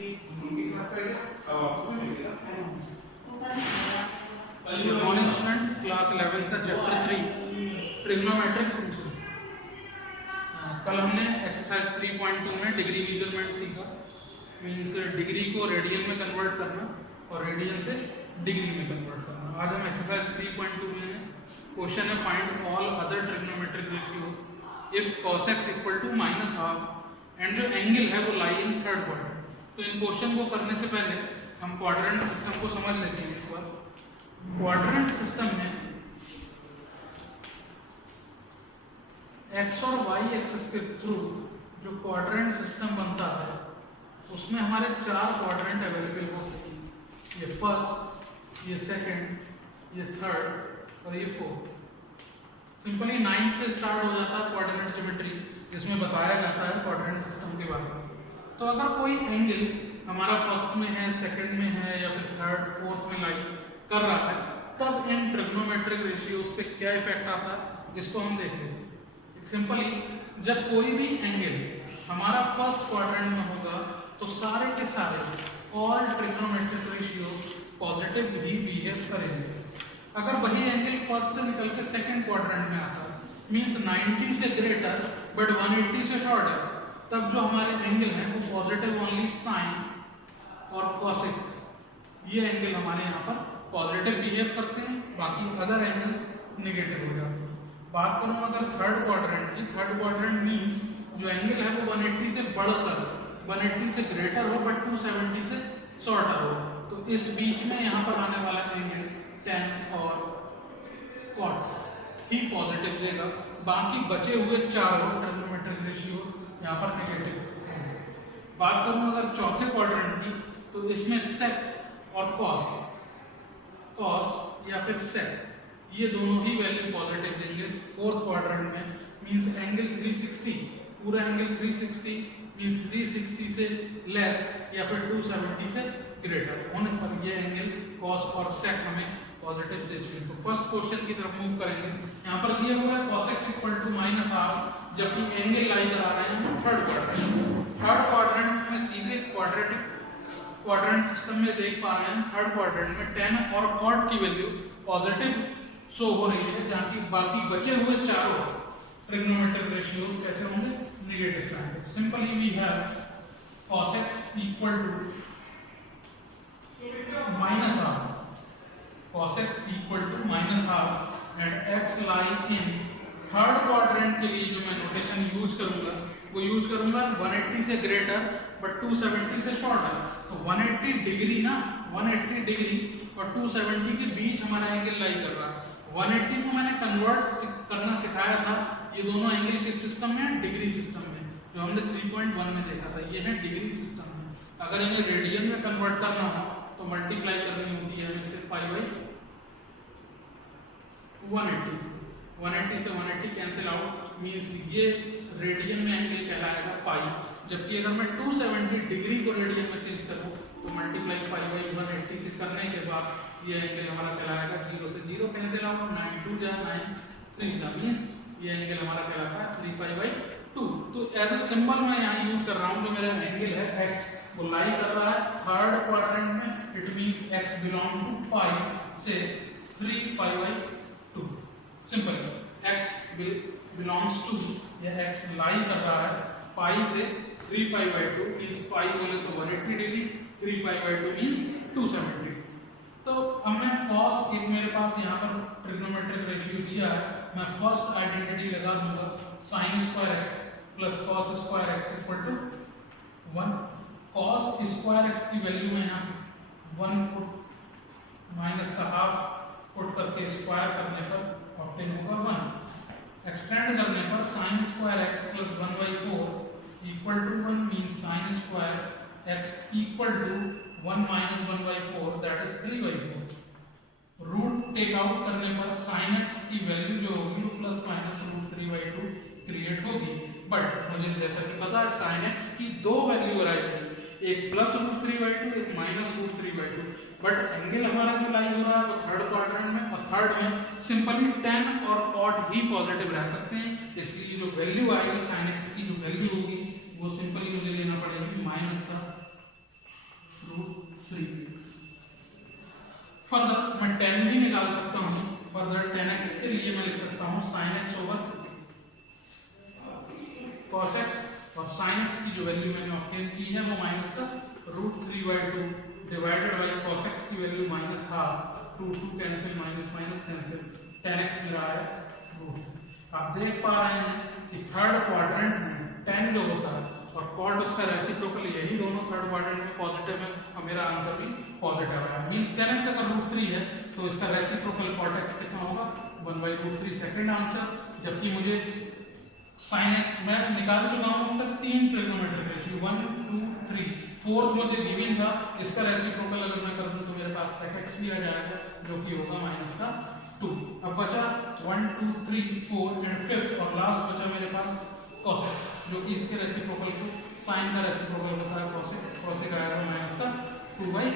Good morning student, class 11 का chapter 3 trigonometric functions. कल हमने एक्सरसाइज 3.2 में डिग्री मेजरमेंट सीखा, मींस डिग्री को रेडियन में कन्वर्ट करना और रेडियन से डिग्री में कन्वर्ट करना। आज हम एक्सरसाइज 3.2 में हैं। क्वेश्चन है find all other trigonometric ratios if cos x equal to -12 and जो एंगल है वो लाई इन थर्ड क्वाड्रेंट। तो इन क्वेश्चन को करने से पहले हम क्वाड्रेंट सिस्टम को समझ लेते हैं। इस बार क्वाड्रेंट सिस्टम में x और y एक्सिस के थ्रू जो क्वाड्रेंट सिस्टम बनता है उसमें हमारे 4 क्वाड्रेंट अवेलेबल होते हैं। ये फर्स्ट, ये सेकंड, ये थर्ड और ये फोर्थ। सिंपली 9 से स्टार्ट हो जाता है क्वाड्रेंट ज्योमेट्री, जिसमें बताया जाता है क्वाड्रेंट सिस्टम के बारे में। तो अगर कोई एंगल हमारा फर्स्ट में है, सेकंड में है या फिर थर्ड फोर्थ में लाई कर रहा है, तब इन ट्रिग्नोमेट्रिक रेशियोज पे क्या इफेक्ट आता है जिसको हम देखेंगे। सिंपली जब कोई भी एंगल हमारा फर्स्ट क्वाड्रेंट में होगा तो सारे के सारे ऑल ट्रिग्नोमेट्रिक रेशियो पॉजिटिव ही बिहेव करेंगे। अगर वही एंगल फर्स्ट से निकल के सेकंड क्वाड्रेंट में आता है, मींस 90 से ग्रेटर बट 180 से शॉर्टर, तब जो हमारे एंगल हैं वो पॉजिटिव ओनली साइन और कॉसेक, ये एंगल हमारे यहाँ पर पॉजिटिव बिहेव करते हैं, बाकी अदर एंगल्स नेगेटिव हो जाते हैं। बात करूं अगर थर्ड क्वाड्रेंट की, थर्ड क्वाड्रेंट मींस जो एंगल है वो 180 से बढ़कर 180 से ग्रेटर हो बट 270 से शॉर्टर हो, तो इस बीच में यहाँ पर आने वाला एंगल tan और cot ही पॉजिटिव देगा, बाकी बचे हुए चारों ट्रिग्नोमेट्रिक रेशियो यहाँ पर नेगेटिव हैं। बात करूं अगर चौथे क्वाड्रेंट की, तो इसमें sec और cos या फिर sec ये दोनों ही वैल्यू पॉजिटिव देंगे। फोर्थ क्वाड्रेंट में मींस एंगल 360, पूरा एंगल 360 मींस 360 से लेस या फिर 270 से ग्रेटर होने पर ये एंगल cos और sec हमें पॉजिटिव देते हैं। तो फर्स्ट क्वेश्चन की तरफ मूव करेंगे। यहाँ पर दिया हुआ है cos x इक्वल टू -12, जबकि एंगल लाई करा रहे हैं थर्ड क्वाड्रेंट। थर्ड क्वाड्रेंट में सीधे क्वाड्रेंट सिस्टम में देख पा रहे हैं, थर्ड क्वाड्रेंट में tan और cot की वैल्यू पॉजिटिव शो हो रही है, जहाँ की बाकी बचे हुए चारों ट्रिग्नोमेट्रिक रेशियोज कैसे होंगे, नेगेटिव होंगे। Simply we have cos x equal to -12, cos x equal to -12 and x lie in third quadrant के लिए जो मैं नोटेशन यूज करूंगा वो यूज करूंगा 180 से ग्रेटर बट 270 से शॉर्टर। तो 180 डिग्री ना, 180 डिग्री और 270 के बीच हमारा एंगल लाई कर रहा है। 180 को मैंने कन्वर्ट करना सिखाया था, ये दोनों एंगल किस सिस्टम में, डिग्री सिस्टम में, जो हमने 3.1 में देखा था। ये है डिग्री सिस्टम में। अगर इन्हें रेडियन में कन्वर्ट करना हो तो मल्टीप्लाई करनी होती है हमें सिर्फ पाई बाई 180 से। 180 से 180 कैंसिल आउट, मींस ये रेडियन में एंगल कहलाएगा पाई, जबकि अगर मैं 270 डिग्री को रेडियन में चेंज करूं तो मल्टीप्लाई पाई बाई 180 से करने के बाद ये एंगल हमारा कहलाएगा 0 से 0 कैंसिल आउट, 9 2 जा 9 3 जा, मींस ये एंगल हमारा कहलाता है 3 पाई बाई 2। तो एज अ सिंबल मैं यहाँ यूज कर रहा हूँ, जो मेरा एंगल है x वो लाई कर रहा है थर्ड क्वाड्रेंट में, it means x belong to pi से 3 pi by 2। Simple, x belongs to, ये x लाई कर रहा है पाई से 3 पाई बाई 2, मींस पाई बोले तो 180 डिग्री, 3 पाई बाई 2 मींस 270। तो अब मैं cos, एक मेरे पास यहाँ पर ट्रिग्नोमेट्रिक रेशियो दिया है, मैं फर्स्ट आइडेंटिटी लगा दूंगा sin square x plus cos square x equal to 1। cos square x की वैल्यू में यहाँ 1 पुट माइनस का हाफ पुट करके स्क्वायर करने पर ऑब्टेन होगा 1। एक्सटेंड करने पर sin square x plus 1/4 equal to 1, means sin square x equal to 1 minus 1/4 that is 3/4। Root take out करने पर sin x की वैल्यू जो होगी वो प्लस माइनस √3/2 क्रिएट होगी। बट मुझे जैसा कि पता है sin x की दो वैल्यू अराइव हुई, एक प्लस √3/2 एक माइनस √3/2, बट एंगल हमारा जो लाई हो रहा है वो थर्ड क्वाड्रेंट में, और थर्ड में सिंपली tan और cot ही पॉजिटिव रह सकते हैं, इसलिए जो वैल्यू आएगी sin x की जो वैल्यू होगी वो सिंपली मुझे लेना पड़ेगी माइनस का फर्दर मैं tan भी निकाल सकता हूँ। फर्दर tan x के लिए मैं लिख सकता हूँ sin x over cos x, और sin x की जो वैल्यू मैंने ऑब्टेन की है वो माइनस का √3/2 डिवाइडेड बाय cos x की value -12, 2 cancel, minus minus cancel, tan x मेरा आया √3। आप देख पा रहे हैं कि थर्ड क्वाड्रेंट में tan जो होता है और cot उसका रेसिप्रोकल, यही दोनों थर्ड क्वाड्रेंट में पॉजिटिव है और मेरा आंसर भी पॉजिटिव है। मींस tan x अगर √3 है तो इसका रेसिप्रोकल cot x कितना होगा 1/√3, सेकंड आंसर। जबकि मुझे sin x मैं निकाल चुका हूं तक 3 ट्रिग्नोमेट्रिक रेशियो 1 2 3, फोर्थ मुझे गिवन था, इसका रेसिप्रोकल अगर मैं कर दूं तो मेरे पास sec x भी आ जाएगा जो कि होगा -2। अब बचा 1 2 3 4 एंड फिफ्थ और लास्ट बचा मेरे पास cos x, जो कि इसके रेसिप्रोकल को sin का रेसिप्रोकल होता है cos x, cos x आएगा -2/√3।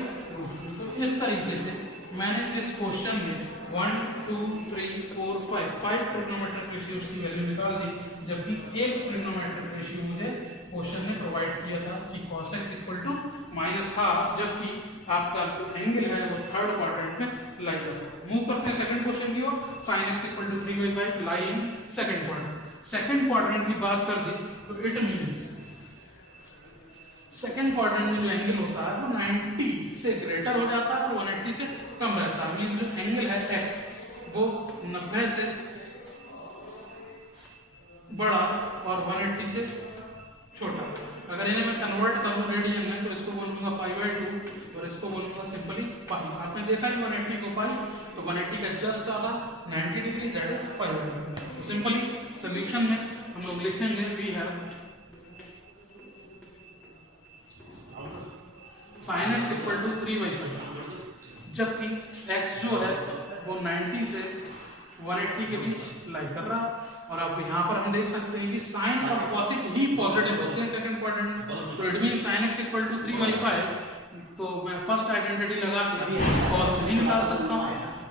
तो इस तरीके से मैंने इस क्वेश्चन में 1 2 3 4 5 ट्रिग्नोमेट्रिक रेशियोज की वैल्यू निकाल दी, जबकि एक ट्रिग्नोमेट्रिक रेशियो मुझे क्वेश्चन में प्रोवाइड किया था कि cos x -12, जबकि आपका एंगल है वो थर्ड क्वाड्रेंट में लाई करता है। मूव करते हैं सेकंड क्वेश्चन की ओर। sin x 3/5 lie in second quadrant. Second quadrant की बात कर दी तो इट मींस सेकंड क्वाड्रेंट में जो एंगल होता है वो 90 से ग्रेटर हो जाता है और 180 से कम रहता है। मींस जो एंगल है x वो 90 से बड़ा और 180 से छोटा। अगर इन्हें मैं कन्वर्ट करूं रेडियन में तो इसको बोलूंगा π/2 और इसको बोलूंगा सिंपली पाई। आपने देखा ही 180 को पाई तो 180 का जस्ट आधा 90 degree, that is π/2। Simply solution में हम लोग लिखेंगे वी हैव sin x 3/5, जबकि x जो है वो 90 से 180 के बीच लाई कर रहा है। और अब यहाँ पर हम देख सकते हैं कि sin और cos ही पॉजिटिव होते हैं सेकंड क्वाड्रेंट में, तो इट मीन sin x 3/5। तो मैं फर्स्ट आइडेंटिटी लगा के cos भी निकाल सकता हूँ,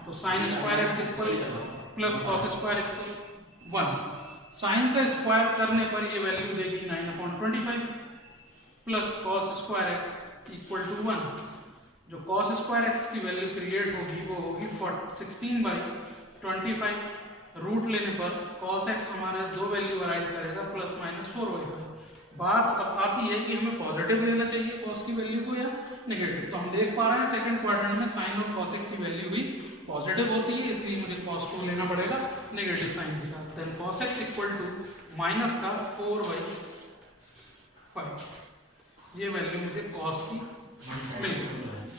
तो sin square x plus cos square x 1। sin का स्क्वायर करने पर ये वैल्यू देगी 9/25 प्लस cos स्क्वायर x = 1। जो cos स्क्वायर x की वैल्यू क्रिएट होगी वो होगी 16/25। रूट लेने पर cos x हमारा दो वैल्यू अराइज करेगा ±4/5। बात अब आती है कि हमें पॉजिटिव लेना चाहिए cos की वैल्यू को या नेगेटिव। तो हम देख पा रहे हैं सेकंड क्वाड्रेंट में sin और cos x की वैल्यू भी पॉजिटिव होती है, इसलिए मुझे cos को लेना पड़ेगा नेगेटिव साइन के साथ। देन cos x -4/5, ये वैल्यू मुझे cos की मिल गई।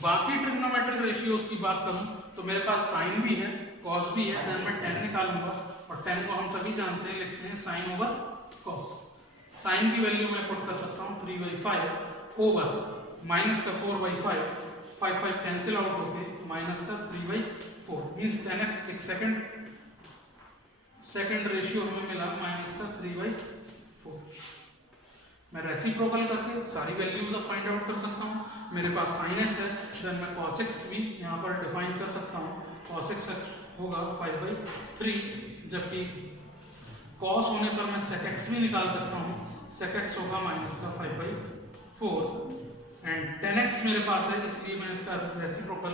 बाकी ट्रिग्नोमेट्रिक रेशियोज की बात करूं तो मेरे पास sin भी है cos भी है, देन मैं tan निकालूंगा और tan को हम सभी जानते हैं, लिखते हैं sin ओवर cos। sin की वैल्यू मैं पुट कर सकता हूं 3/5 ओवर माइनस का 4/5, 5 कैंसिल आउट होके माइनस का 3/4। मींस tan x एक सेकंड रेशियो हमें मिला माइनस का 3/4। मैं रेसिप्रोकल करके सारी वैल्यूज फाइंड आउट कर सकता हूँ। मेरे पास sin x है, देन मैं cos x भी यहाँ पर डिफाइन कर सकता हूँ। cos x होगा 5/3, जबकि cos होने पर मैं sec x भी निकाल सकता हूँ। sec x होगा माइनस का 5/4 एंड tan x मेरे पास है, इसलिए मैं इसका रेसिप्रोकल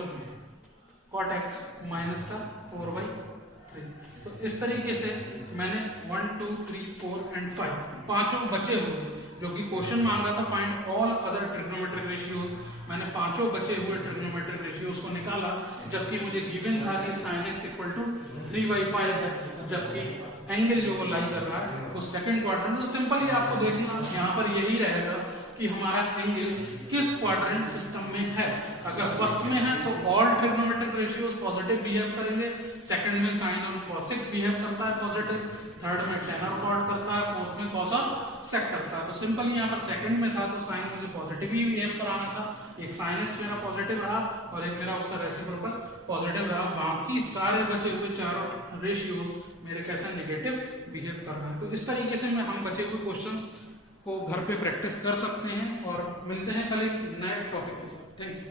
cot x माइनस का 4/3। तो इस तरीके से मैंने 1 2 3 4 एंड 5 पांचों बचे हुए, जो कि क्वेश्चन मांग रहा था find all other trigonometric ratios, मैंने पांचों बचे हुए ट्रिग्नोमेट्रिक रेशियोज को निकाला, जबकि मुझे गिवन था कि sin x 3/5 है, जबकि एंगल जो वो लाई कर रहा है वो सेकंड क्वाड्रेंट। तो सिंपली आपको देखना यहाँ पर यही रहेगा कि हमारा एंगल किस क्वाड्रेंट सिस्टम में है। अगर फर्स्ट में है तो all trigonometric ratios positive behave करेंगे, सेकंड में sin और cos बिहेव करता है पॉजिटिव, थर्ड में tan और cot करता है, फोर्थ में cos और sec करता है। तो सिंपली यहाँ पर सेकंड में था तो sin मुझे पॉजिटिव ही बिहेव कराना था, एक sin x मेरा पॉजिटिव रहा और एक मेरा उसका रेसिप्रोकल पॉजिटिव रहा। बाकी सारे बचे हुए चारों रेशियोज मेरे कैसे नेगेटिव बिहेव कर रहे हैं। तो इस तरीके से हम बचे हुए क्वेश्चंस को घर पे प्रैक्टिस कर सकते हैं और मिलते हैं कल एक नए टॉपिक के साथ। Thank you.